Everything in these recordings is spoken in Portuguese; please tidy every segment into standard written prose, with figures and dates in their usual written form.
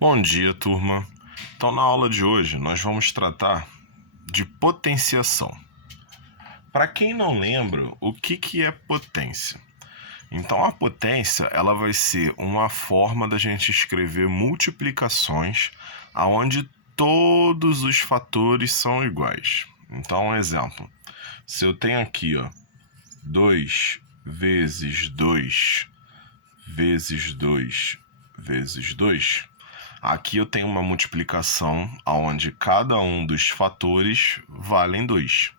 Bom dia, turma. Então, na aula de hoje, nós vamos tratar de potenciação. Para quem não lembra, o que é potência? Então, a potência ela vai ser uma forma da gente escrever multiplicações aonde todos os fatores são iguais. Então, um exemplo. Se eu tenho aqui, 2 vezes 2 vezes 2 vezes 2, aqui eu tenho uma multiplicação onde cada um dos fatores valem 2.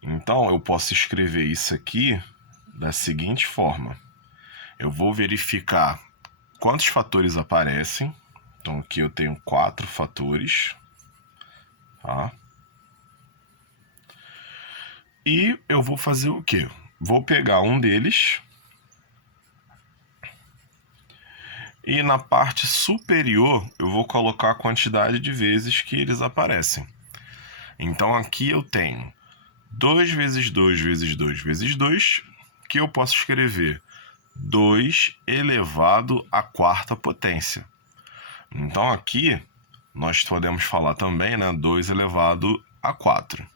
Então, eu posso escrever isso aqui da seguinte forma. Eu vou verificar quantos fatores aparecem. Então, aqui eu tenho 4 fatores. Tá? E eu vou fazer o quê? Vou pegar um deles e na parte superior eu vou colocar a quantidade de vezes que eles aparecem. Então aqui eu tenho 2 vezes 2 vezes 2 vezes 2, que eu posso escrever 2 elevado à quarta potência. Então aqui nós podemos falar também, 2 elevado a 4.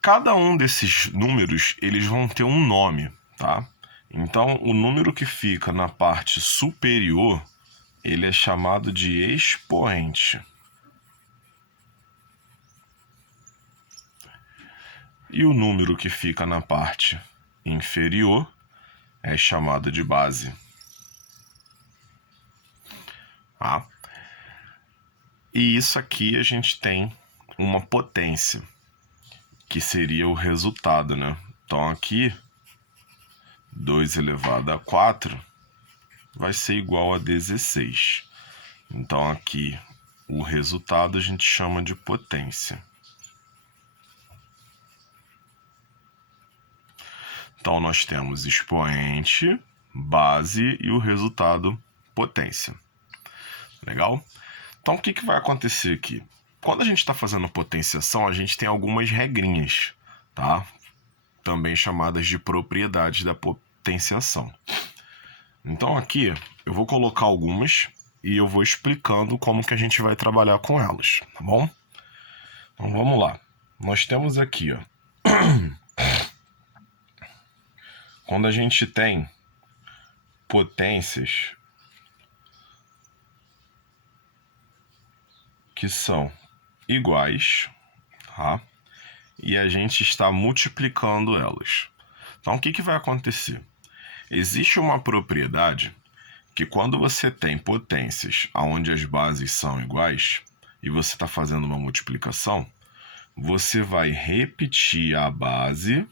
Cada um desses números, eles vão ter um nome, tá? Então, o número que fica na parte superior, ele é chamado de expoente. E o número que fica na parte inferior é chamado de base. Tá? E isso aqui a gente tem uma potência, que seria o resultado, né? Então aqui, 2 elevado a 4 vai ser igual a 16. Então aqui, o resultado a gente chama de potência. Então nós temos expoente, base e o resultado potência. Legal? Então o que vai acontecer aqui? Quando a gente está fazendo potenciação, a gente tem algumas regrinhas, tá? Também chamadas de propriedades da potenciação. Então aqui eu vou colocar algumas e eu vou explicando como que a gente vai trabalhar com elas, tá bom? Então vamos lá. Nós temos aqui, quando a gente tem potências que são iguais, tá? E a gente está multiplicando elas. Então, o que vai acontecer? Existe uma propriedade que quando você tem potências onde as bases são iguais e você está fazendo uma multiplicação, você vai repetir a base.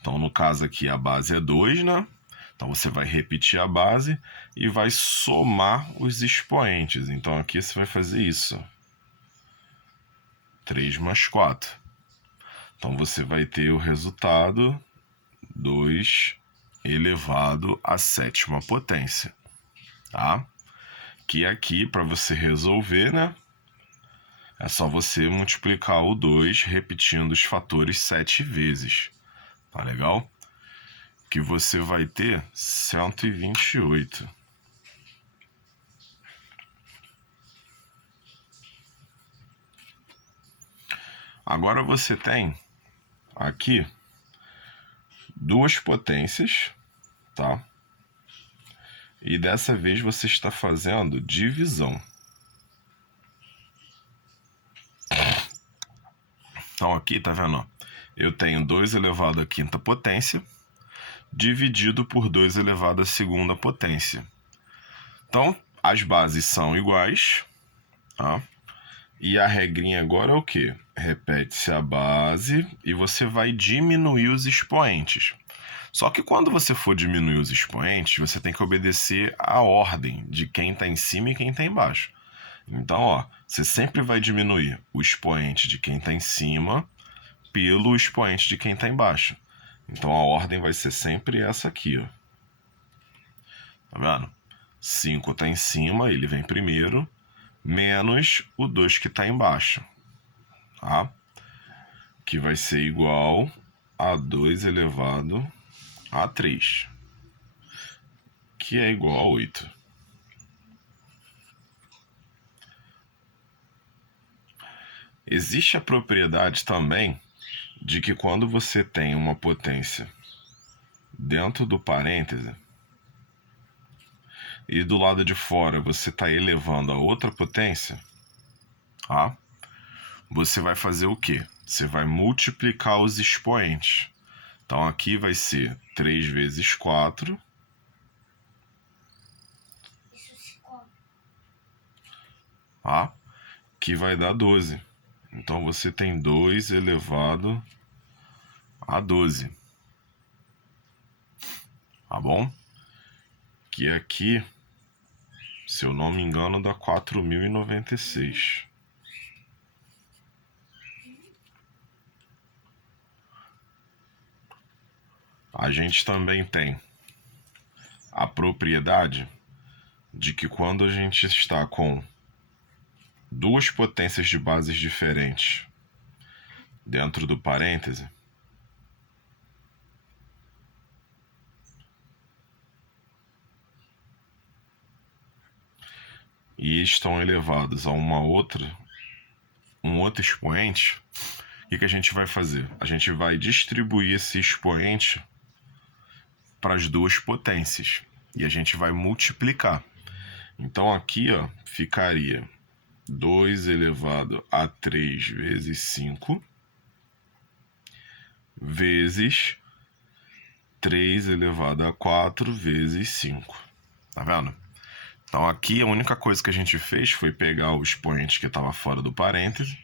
Então, no caso aqui, a base é 2, né? Então, você vai repetir a base e vai somar os expoentes. Então, aqui você vai fazer isso. 3 mais 4. Então, você vai ter o resultado 2 elevado à sétima potência. Tá? Que aqui, para você resolver, né? É só você multiplicar o 2 repetindo os fatores 7 vezes. Tá legal? Que você vai ter 128. Agora você tem aqui duas potências, tá? E dessa vez você está fazendo divisão. Então aqui, tá vendo? Eu tenho 2 elevado à quinta potência dividido por 2 elevado à segunda potência. Então, as bases são iguais, tá? E a regrinha agora é o quê? Repete-se a base e você vai diminuir os expoentes. Só que quando você for diminuir os expoentes, você tem que obedecer a ordem de quem está em cima e quem está embaixo. Então, você sempre vai diminuir o expoente de quem está em cima pelo expoente de quem está embaixo. Então, a ordem vai ser sempre essa aqui, ó. Tá vendo? 5 está em cima, ele vem primeiro, menos o 2 que está embaixo, tá? Que vai ser igual a 2 elevado a 3, que é igual a 8. Existe a propriedade também de que quando você tem uma potência dentro do parêntese e do lado de fora você está elevando a outra potência, tá? Você vai fazer o quê? Você vai multiplicar os expoentes. Então aqui vai ser 3 vezes 4. Tá? Que vai dar 12. Então você tem 2 elevado a 12. Tá bom? Que aqui, se eu não me engano, dá 4.096. A gente também tem a propriedade de que quando a gente está com duas potências de bases diferentes dentro do parêntese, e estão elevados a um outro expoente, o que a gente vai fazer? A gente vai distribuir esse expoente para as duas potências e a gente vai multiplicar. Então aqui, ó, ficaria 2 elevado a 3 vezes 5 vezes 3 elevado a 4 vezes 5. Tá vendo? Então aqui a única coisa que a gente fez foi pegar o expoente que estava fora do parêntese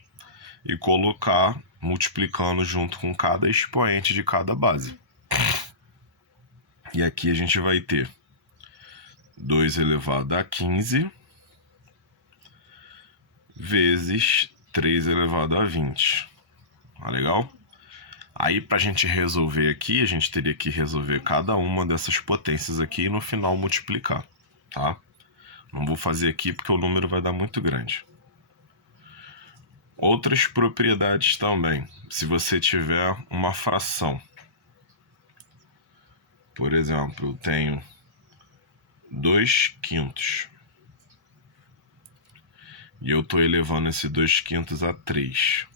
e colocar multiplicando junto com cada expoente de cada base. E aqui a gente vai ter 2 elevado a 15 vezes 3 elevado a 20. Tá legal? Aí, para a gente resolver aqui, a gente teria que resolver cada uma dessas potências aqui e no final multiplicar, tá? Não vou fazer aqui porque o número vai dar muito grande. Outras propriedades também. Se você tiver uma fração, por exemplo, eu tenho 2/5 e eu estou elevando esse 2/5 a 3.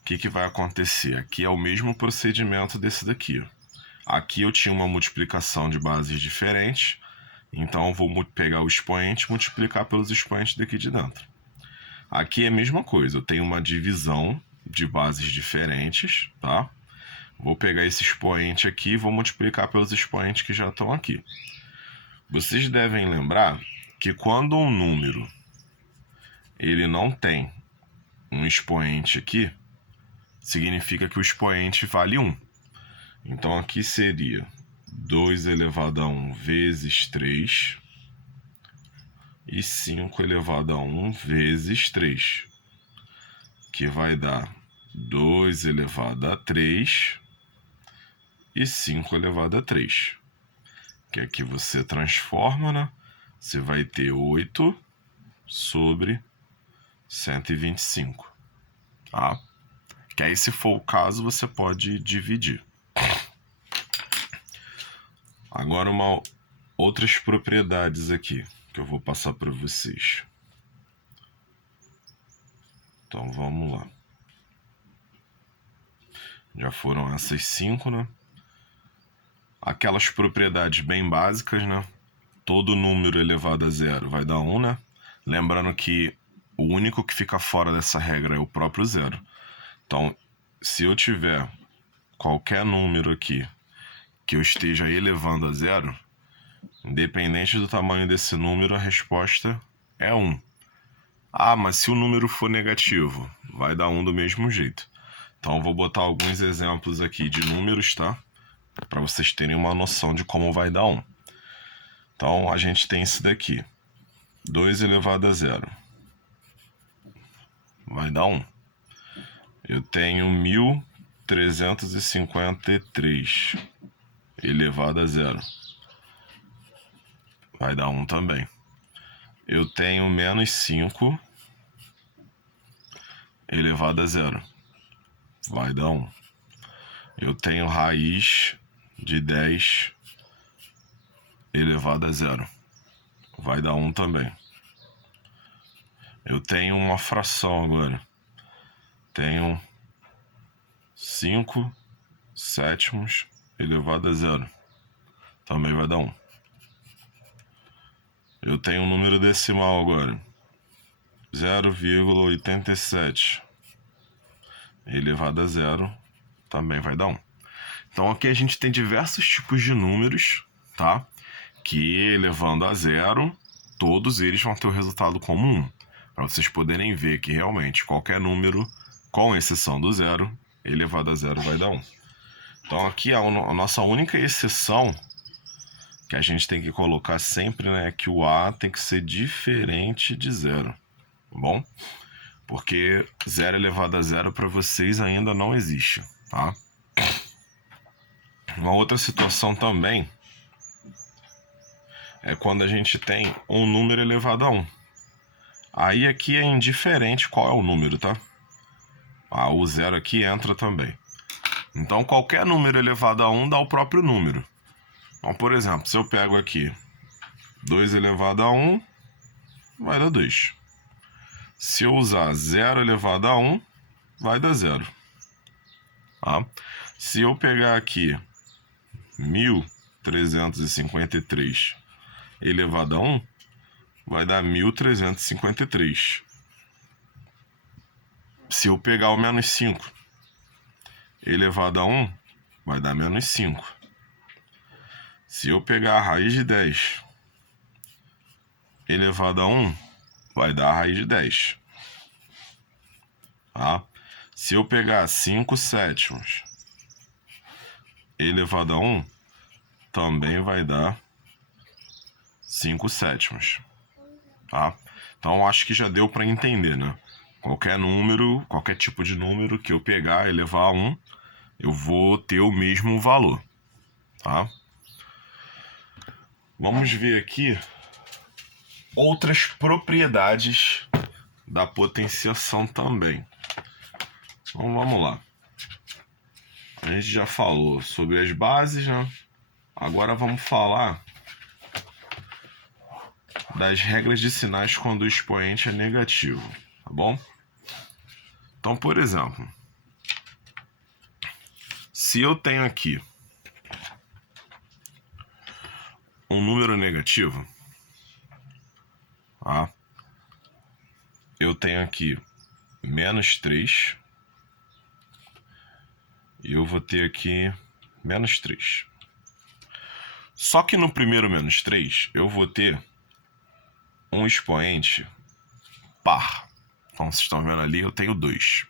O que vai acontecer? Aqui é o mesmo procedimento desse daqui. Aqui eu tinha uma multiplicação de bases diferentes, então eu vou pegar o expoente e multiplicar pelos expoentes daqui de dentro. Aqui é a mesma coisa, eu tenho uma divisão de bases diferentes, tá? Vou pegar esse expoente aqui e vou multiplicar pelos expoentes que já estão aqui. Vocês devem lembrar que quando um número ele não tem um expoente aqui, significa que o expoente vale 1. Então aqui seria 2 elevado a 1 vezes 3 e 5 elevado a 1 vezes 3, que vai dar 2 elevado a 3 e 5 elevado a 3. Que aqui você transforma, né? Você vai ter 8 sobre 125, tá? Que aí, se for o caso, você pode dividir. Agora, outras propriedades aqui que eu vou passar para vocês. Então, vamos lá. Já foram essas 5, né? Aquelas propriedades bem básicas, né? Todo número elevado a 0 vai dar 1, né? Lembrando que o único que fica fora dessa regra é o próprio 0. Então, se eu tiver qualquer número aqui que eu esteja elevando a 0, independente do tamanho desse número, a resposta é 1. Ah, mas se o número for negativo, vai dar 1 do mesmo jeito. Então, eu vou botar alguns exemplos aqui de números, tá? Para vocês terem uma noção de como vai dar 1. Então, a gente tem esse daqui. 2 elevado a 0. Vai dar 1. Eu tenho 1.353 elevado a 0. Vai dar 1 também. Eu tenho menos 5 elevado a 0. Vai dar 1. Eu tenho raiz de 10 elevado a 0. Vai dar 1 também. Eu tenho uma fração agora. Tenho 5 sétimos elevado a zero. Também vai dar 1. Eu tenho um número decimal agora. 0,87 elevado a zero. Também vai dar 1. Então aqui a gente tem diversos tipos de números, tá? Que elevando a zero, todos eles vão ter o resultado como 1. Para vocês poderem ver que realmente qualquer número, com exceção do zero, elevado a zero vai dar 1. Então aqui a nossa única exceção que a gente tem que colocar sempre, né, é que o A tem que ser diferente de zero, tá bom? Porque 0 elevado a zero para vocês ainda não existe, tá? Uma outra situação também é quando a gente tem um número elevado a 1. Aí aqui é indiferente qual é o número, tá? O zero aqui entra também. Então qualquer número elevado a 1 dá o próprio número. Então, por exemplo, se eu pego aqui 2 elevado a 1, vai dar 2. Se eu usar 0 elevado a 1, vai dar 0. Tá? Se eu pegar aqui 1353 elevado a 1, vai dar 1353. Se eu pegar o menos 5 elevado a 1, vai dar menos 5. Se eu pegar a raiz de 10 elevado a 1, vai dar a raiz de 10. Tá? Se eu pegar 5 sétimos elevado a 1, também vai dar 5 sétimos. Tá? Então acho que já deu para entender, né? Qualquer número, qualquer tipo de número que eu pegar e elevar a 1, eu vou ter o mesmo valor. Tá? Vamos ver aqui outras propriedades da potenciação também. Então vamos lá. A gente já falou sobre as bases, né? Agora vamos falar das regras de sinais quando o expoente é negativo, tá bom? Então, por exemplo, se eu tenho aqui um número negativo, tá? Eu tenho aqui menos 3 e eu vou ter aqui menos 3. Só que no primeiro menos 3 eu vou ter um expoente par. Então vocês estão vendo ali, eu tenho 2.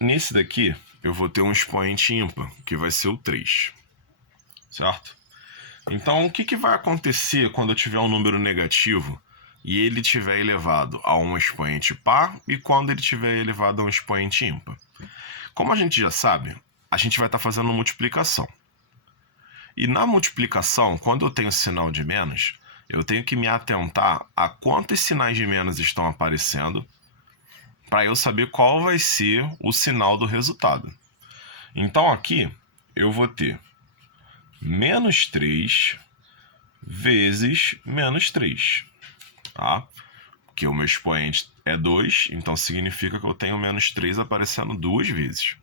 Nesse daqui eu vou ter um expoente ímpar, que vai ser o 3. Certo? Então o que vai acontecer quando eu tiver um número negativo e ele tiver elevado a um expoente par e quando ele tiver elevado a um expoente ímpar? Como a gente já sabe, a gente vai estar fazendo multiplicação. E na multiplicação, quando eu tenho sinal de menos, eu tenho que me atentar a quantos sinais de menos estão aparecendo para eu saber qual vai ser o sinal do resultado. Então aqui eu vou ter menos 3 vezes menos 3. Tá? Porque o meu expoente é 2, então significa que eu tenho menos 3 aparecendo 2 vezes.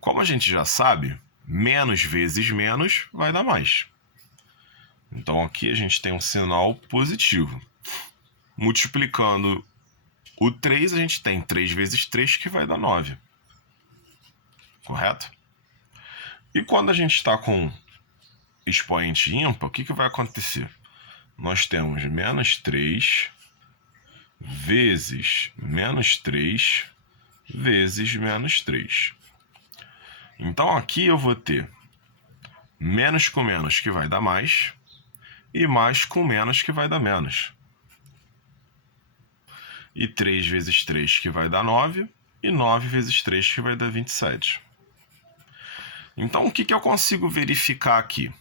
Como a gente já sabe, menos vezes menos vai dar mais. Então aqui a gente tem um sinal positivo. Multiplicando o 3, a gente tem 3 vezes 3, que vai dar 9. Correto? E quando a gente está com expoente ímpar, o que vai acontecer? Nós temos menos 3 vezes menos 3 vezes menos 3. Então aqui eu vou ter menos com menos, que vai dar mais, e mais com menos, que vai dar menos. E 3 vezes 3, que vai dar 9, e 9 vezes 3, que vai dar 27. Então o que eu consigo verificar aqui?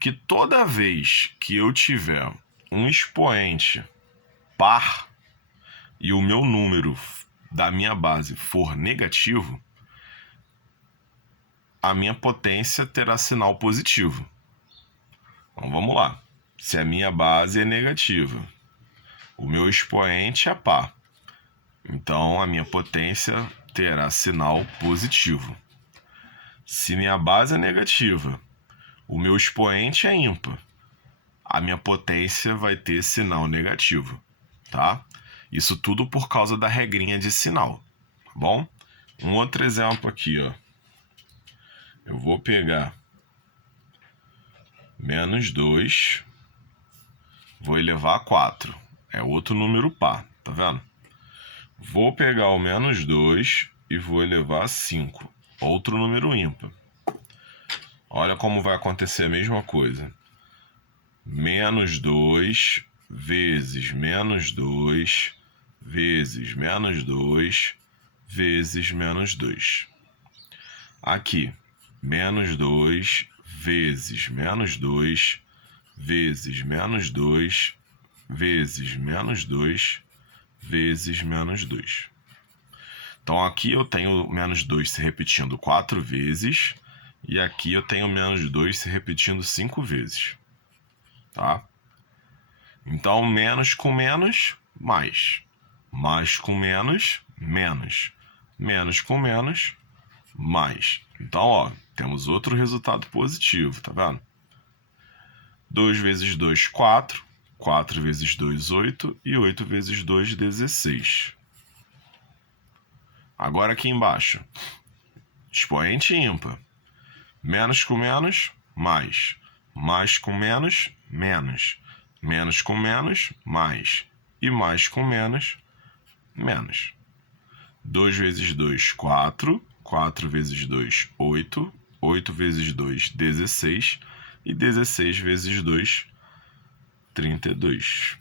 Que toda vez que eu tiver um expoente par e o meu número da minha base for negativo, a minha potência terá sinal positivo. Então vamos lá. Se a minha base é negativa O meu expoente é par. Então, a minha potência terá sinal positivo. Se minha base é negativa, o meu expoente é ímpar, a minha potência vai ter sinal negativo, tá? Isso tudo por causa da regrinha de sinal, tá bom? Um outro exemplo aqui, ó. Eu vou pegar menos 2, vou elevar a 4. É outro número par, tá vendo? Vou pegar o menos 2 e vou elevar a 5. Outro número ímpar. Olha como vai acontecer a mesma coisa. Menos 2 vezes menos 2 vezes menos 2 vezes menos 2. Aqui, menos 2 vezes menos 2 vezes menos 2 vezes menos 2 vezes menos 2. Então aqui eu tenho menos 2 se repetindo 4 vezes e aqui eu tenho menos 2 se repetindo 5 vezes. Tá? Então menos com menos, mais. Mais com menos, menos. Menos com menos, mais. Então, ó, temos outro resultado positivo, tá vendo? 2 vezes 2, 4. 4 vezes 2, 8. E 8 vezes 2, 16. Agora aqui embaixo. Expoente ímpar. Menos com menos, mais. Mais com menos, menos. Menos com menos, mais. E mais com menos, menos. 2 vezes 2, 4. 4 vezes 2, 8. 8 vezes 2, 16. E 16 vezes 2, 32.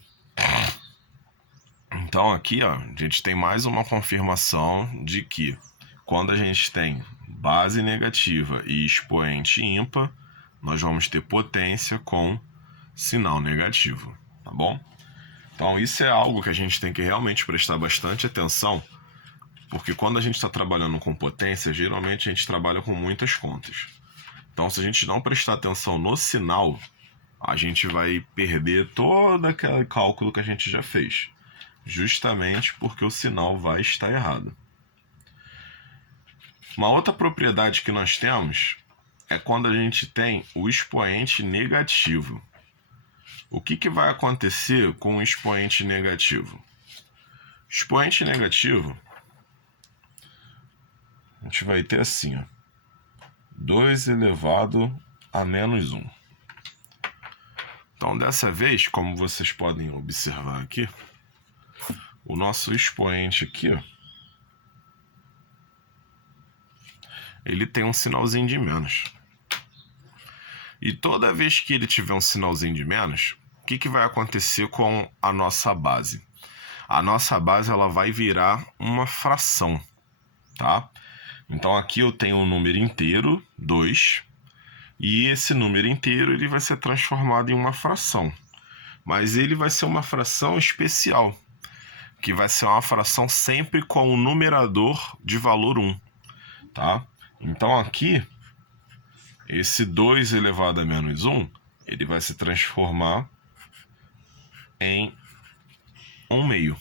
Então aqui, ó, a gente tem mais uma confirmação de que quando a gente tem base negativa e expoente ímpar, nós vamos ter potência com sinal negativo, tá bom? Então isso é algo que a gente tem que realmente prestar bastante atenção, porque quando a gente está trabalhando com potência, geralmente a gente trabalha com muitas contas. Então se a gente não prestar atenção no sinal, a gente vai perder todo aquele cálculo que a gente já fez, justamente porque o sinal vai estar errado. Uma outra propriedade que nós temos é quando a gente tem o expoente negativo. O que vai acontecer com o expoente negativo? Expoente negativo, a gente vai ter assim, ó, 2 elevado a menos 1. Então, dessa vez, como vocês podem observar aqui, o nosso expoente aqui, ó, ele tem um sinalzinho de menos. E toda vez que ele tiver um sinalzinho de menos, o que vai acontecer com a nossa base? A nossa base ela vai virar uma fração, tá? Então aqui eu tenho um número inteiro, 2, e esse número inteiro ele vai ser transformado em uma fração. Mas ele vai ser uma fração especial, que vai ser uma fração sempre com o numerador de valor 1, tá? Então aqui, esse 2 elevado a menos 1, ele vai se transformar em 1/2,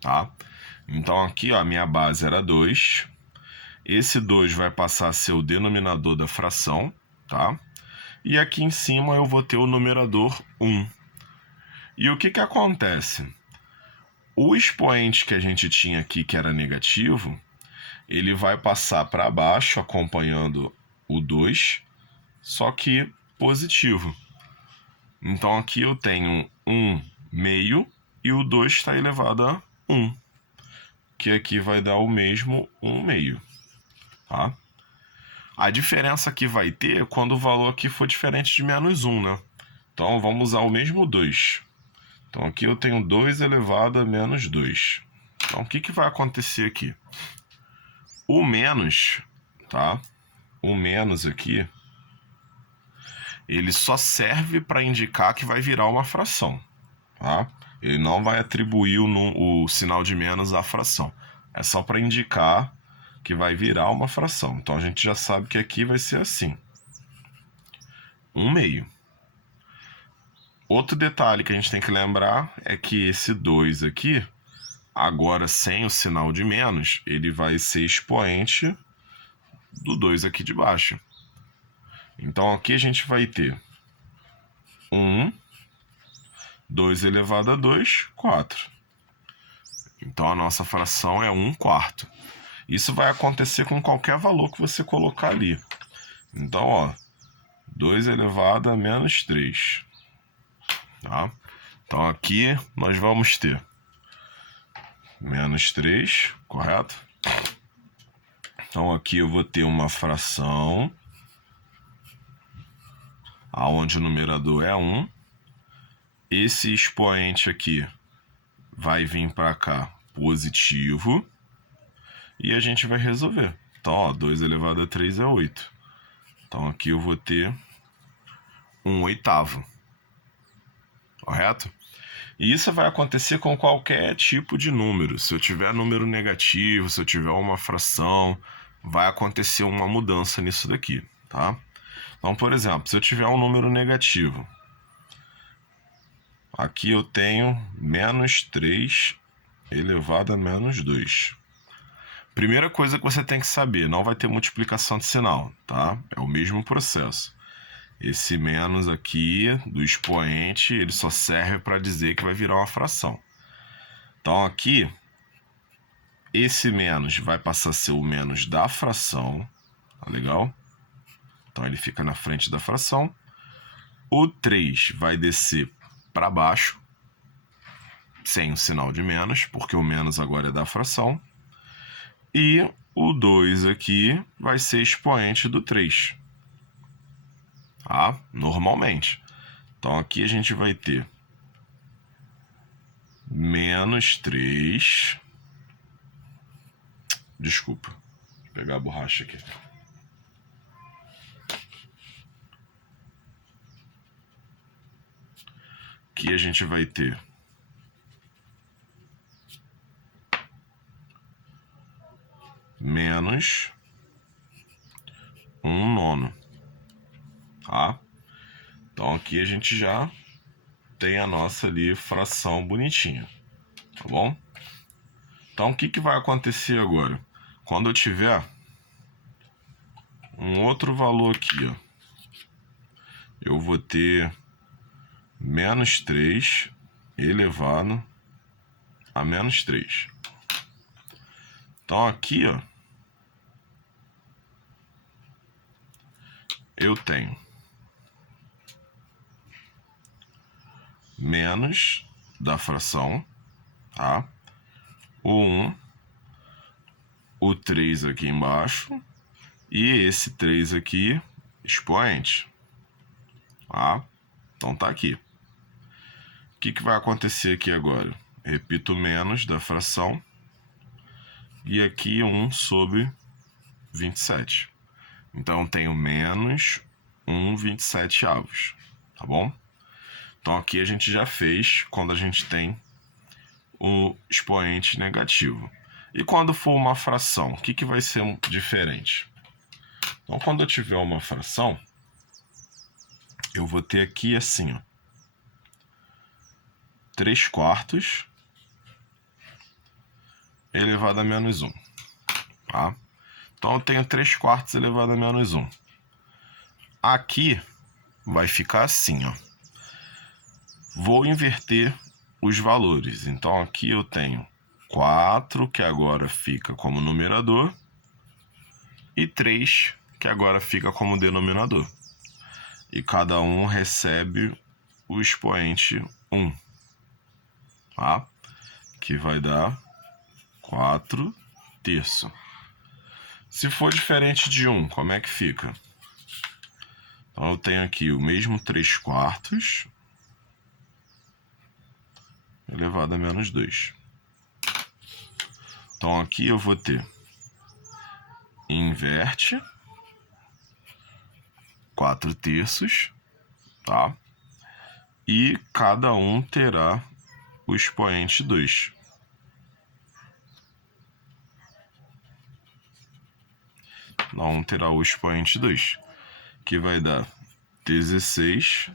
tá? Então aqui, ó, a minha base era 2. Esse 2 vai passar a ser o denominador da fração, tá? E aqui em cima eu vou ter o numerador 1. E o que acontece? O expoente que a gente tinha aqui, que era negativo, ele vai passar para baixo acompanhando o 2, só que positivo. Então aqui eu tenho 1/2 e o 2 está elevado a 1, que aqui vai dar o mesmo 1/2, tá? A diferença que vai ter quando o valor aqui for diferente de menos 1, né? Então vamos usar o mesmo 2. Então aqui eu tenho 2 elevado a menos 2. Então o que vai acontecer aqui? O menos, tá? O menos aqui, ele só serve para indicar que vai virar uma fração, tá? Ele não vai atribuir o sinal de menos à fração. É só para indicar que vai virar uma fração. Então a gente já sabe que aqui vai ser assim: 1/2. Outro detalhe que a gente tem que lembrar é que esse 2 aqui, agora sem o sinal de menos, ele vai ser expoente do 2 aqui de baixo. Então aqui a gente vai ter 1, 2 elevado a 2, 4. Então a nossa fração é 1/4. Isso vai acontecer com qualquer valor que você colocar ali. Então, ó, 2 elevado a menos 3. Tá? Então aqui nós vamos ter menos 3, correto? Então aqui eu vou ter uma fração aonde o numerador é 1. Esse expoente aqui vai vir para cá positivo. E a gente vai resolver. Então, ó, 2 elevado a 3 é 8. Então aqui eu vou ter 1/8. Correto? E isso vai acontecer com qualquer tipo de número. Se eu tiver número negativo, se eu tiver uma fração, vai acontecer uma mudança nisso daqui, tá? Então, por exemplo, se eu tiver um número negativo, aqui eu tenho menos 3 elevado a menos 2. Primeira coisa que você tem que saber, não vai ter multiplicação de sinal, tá? É o mesmo processo. Esse menos aqui do expoente, ele só serve para dizer que vai virar uma fração. Então aqui, esse menos vai passar a ser o menos da fração, tá legal? Então ele fica na frente da fração. O 3 vai descer para baixo, sem o sinal de menos, porque o menos agora é da fração. E o 2 aqui vai ser expoente do 3. Tá? Normalmente. Então aqui a gente vai ter menos 3. Desculpa. Vou pegar a borracha aqui. Aqui a gente vai ter menos 1/9. Tá? Então aqui a gente já tem a nossa ali fração bonitinha. Tá bom? Então o que vai acontecer agora? Quando eu tiver um outro valor aqui, ó, eu vou ter menos 3 elevado a menos 3. Então aqui, ó, eu tenho menos da fração, tá? O 1, o 3 aqui embaixo e esse 3 aqui expoente, tá? Então tá aqui. O que vai acontecer aqui agora? Repito o menos da fração e aqui 1 sobre 27. Então eu tenho menos 1/27, tá bom? Então aqui a gente já fez quando a gente tem o expoente negativo. E quando for uma fração, o que vai ser diferente? Então quando eu tiver uma fração, eu vou ter aqui assim, ó, 3/4 elevado a menos 1. Tá? Então eu tenho 3/4 elevado a menos 1. Aqui vai ficar assim, ó. Vou inverter os valores. Então aqui eu tenho 4, que agora fica como numerador, e 3, que agora fica como denominador. E cada um recebe o expoente 1, tá? Que vai dar 4/3. Se for diferente de 1, como é que fica? Então eu tenho aqui o mesmo 3/4 elevado a menos 2. Então aqui eu vou ter inverte 4/3, tá? E cada um terá o expoente 2. Cada um terá o expoente 2, que vai dar 16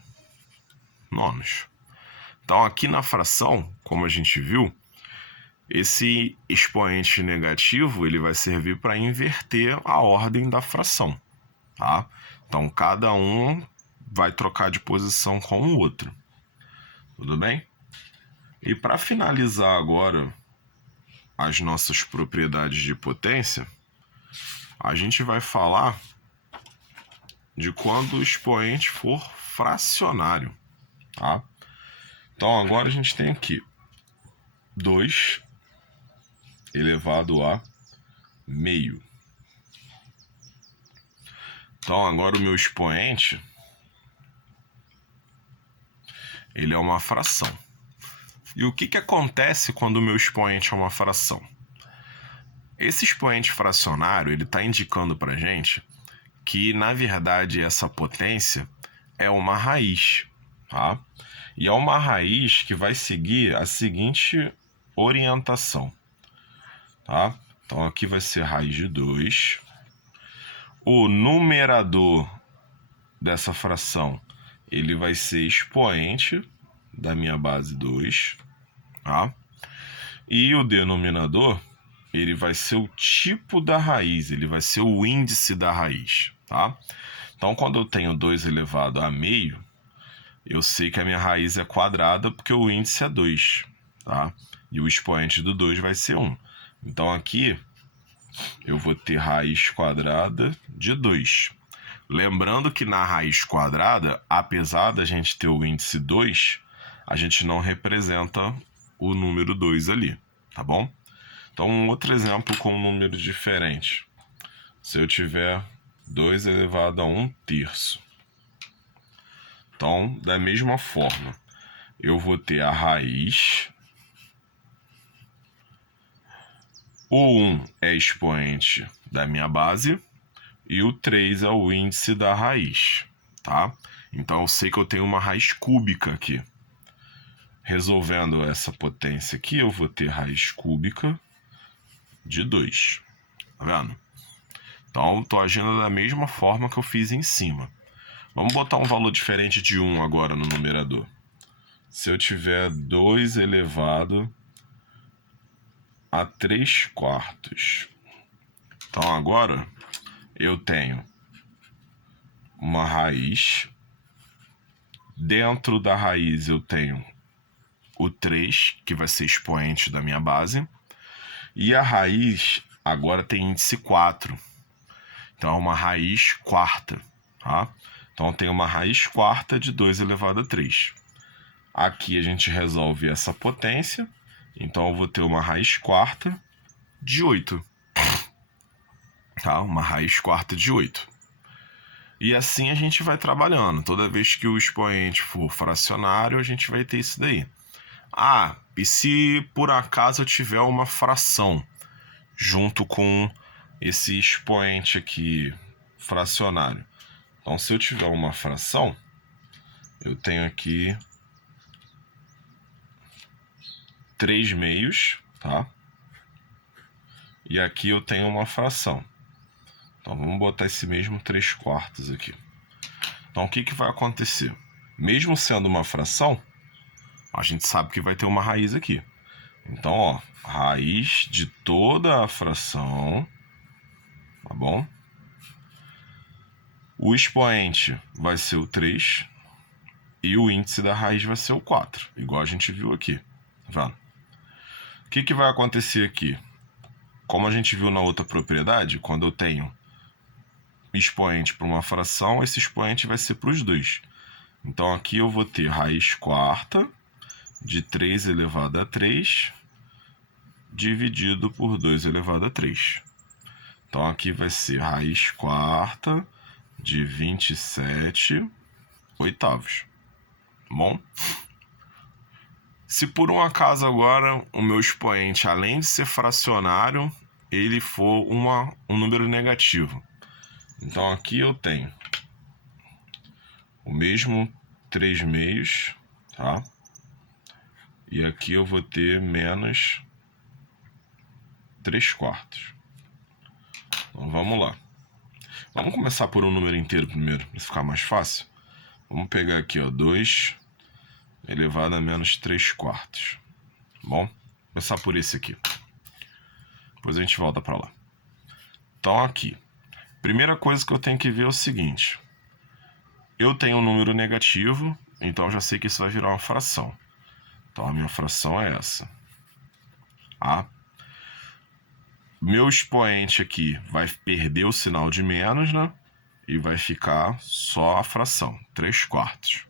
nonos. Então, aqui na fração, como a gente viu, esse expoente negativo ele vai servir para inverter a ordem da fração, tá? Então, cada um vai trocar de posição com o outro. Tudo bem? E para finalizar agora as nossas propriedades de potência, a gente vai falar de quando o expoente for fracionário, tá? Então, agora a gente tem aqui 2 elevado a meio. Então, agora o meu expoente, ele é uma fração. E o que acontece quando o meu expoente é uma fração? Esse expoente fracionário, ele está indicando para a gente que, na verdade, essa potência é uma raiz, tá? E é uma raiz que vai seguir a seguinte orientação, tá? Então, aqui vai ser raiz de 2. O numerador dessa fração, ele vai ser expoente da minha base 2, tá? E o denominador, ele vai ser o tipo da raiz, ele vai ser o índice da raiz, tá? Então, quando eu tenho 2 elevado a meio, eu sei que a minha raiz é quadrada porque o índice é 2, tá? E o expoente do 2 vai ser 1. Então, aqui eu vou ter raiz quadrada de 2. Lembrando que na raiz quadrada, apesar da gente ter o índice 2, a gente não representa o número 2 ali, tá bom? Então, um outro exemplo com um número diferente. Se eu tiver 2 elevado a 1/3. Então, da mesma forma, eu vou ter a raiz. O 1 é expoente da minha base e o 3 é o índice da raiz, tá? Então, eu sei que eu tenho uma raiz cúbica aqui. Resolvendo essa potência aqui, eu vou ter raiz cúbica de 2, tá vendo? Então, estou agindo da mesma forma que eu fiz em cima. Vamos botar um valor diferente de 1 agora no numerador. Se eu tiver 2 elevado a 3/4. Então, agora eu tenho uma raiz. Dentro da raiz eu tenho o 3, que vai ser expoente da minha base. E a raiz agora tem índice 4. Então, é uma raiz quarta, tá? Então, eu tenho uma raiz quarta de 2 elevado a 3. Aqui a gente resolve essa potência. Então, eu vou ter uma raiz quarta de 8. Tá? Uma raiz quarta de 8. E assim a gente vai trabalhando. Toda vez que o expoente for fracionário, a gente vai ter isso daí. Ah, e se por acaso eu tiver uma fração junto com esse expoente aqui fracionário? Então, se eu tiver uma fração, eu tenho aqui 3 meios, tá? E aqui eu tenho uma fração. Então, vamos botar esse mesmo 3/4 aqui. Então, o que vai acontecer? Mesmo sendo uma fração, a gente sabe que vai ter uma raiz aqui. Então, ó, raiz de toda a fração, tá bom? O expoente vai ser o 3 e o índice da raiz vai ser o 4, igual a gente viu aqui, tá vendo? O que vai acontecer aqui? Como a gente viu na outra propriedade, quando eu tenho expoente para uma fração, esse expoente vai ser para os dois. Então, aqui eu vou ter raiz quarta de 3 elevado a 3 dividido por 2 elevado a 3. Então, aqui vai ser raiz quarta de 27 oitavos. Bom? Se por um acaso agora o meu expoente, além de ser fracionário, ele for um número negativo. Então, aqui eu tenho o mesmo 3 meios, tá? E aqui eu vou ter menos 3/4. Então, vamos lá. Vamos começar por um número inteiro primeiro, para ficar mais fácil. Vamos pegar aqui, ó, 2 elevado a menos 3/4. Bom, vou começar por esse aqui. Depois a gente volta para lá. Então aqui, primeira coisa que eu tenho que ver é o seguinte. Eu tenho um número negativo, então eu já sei que isso vai virar uma fração. Então a minha fração é essa. Meu expoente aqui vai perder o sinal de menos, né? E vai ficar só a fração, 3/4.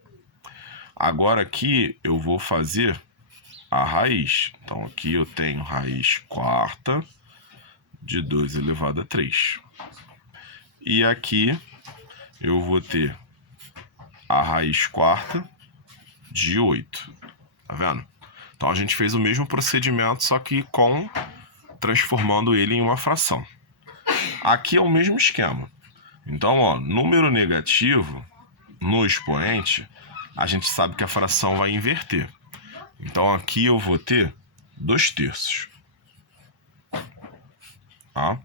Agora aqui eu vou fazer a raiz. Então aqui eu tenho raiz quarta de 2 elevado a 3. E aqui eu vou ter a raiz quarta de 8. Tá vendo? Então a gente fez o mesmo procedimento, só que transformando ele em uma fração. Aqui é o mesmo esquema. Então, ó, número negativo no expoente, a gente sabe que a fração vai inverter. Então aqui eu vou ter 2/3. Tá?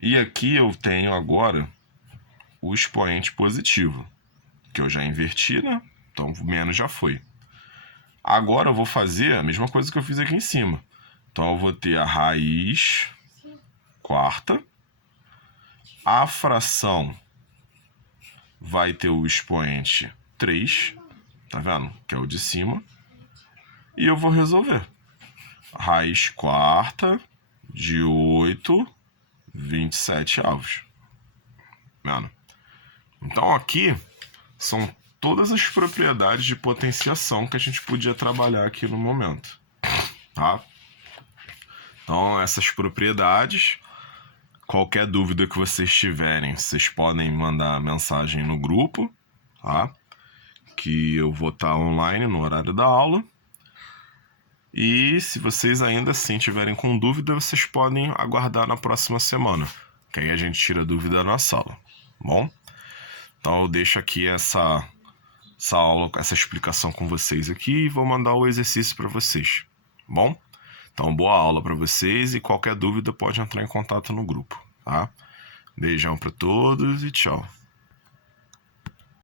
E aqui eu tenho agora o expoente positivo, que eu já inverti, né? Então menos já foi. Agora eu vou fazer a mesma coisa que eu fiz aqui em cima. Então eu vou ter a raiz quarta, a fração vai ter o expoente 3, tá vendo? Que é o de cima. E eu vou resolver. Raiz quarta de 8, 27/2. Vendo? Então aqui são todas as propriedades de potenciação que a gente podia trabalhar aqui no momento. Tá? Então essas propriedades, qualquer dúvida que vocês tiverem, vocês podem mandar mensagem no grupo, tá? Que eu vou estar online no horário da aula. E se vocês ainda assim tiverem com dúvida, vocês podem aguardar na próxima semana, que aí a gente tira a dúvida na sala. Bom? Então eu deixo aqui essa aula, essa explicação com vocês aqui e vou mandar o exercício para vocês. Bom? Então boa aula para vocês e qualquer dúvida pode entrar em contato no grupo, tá? Beijão para todos e tchau.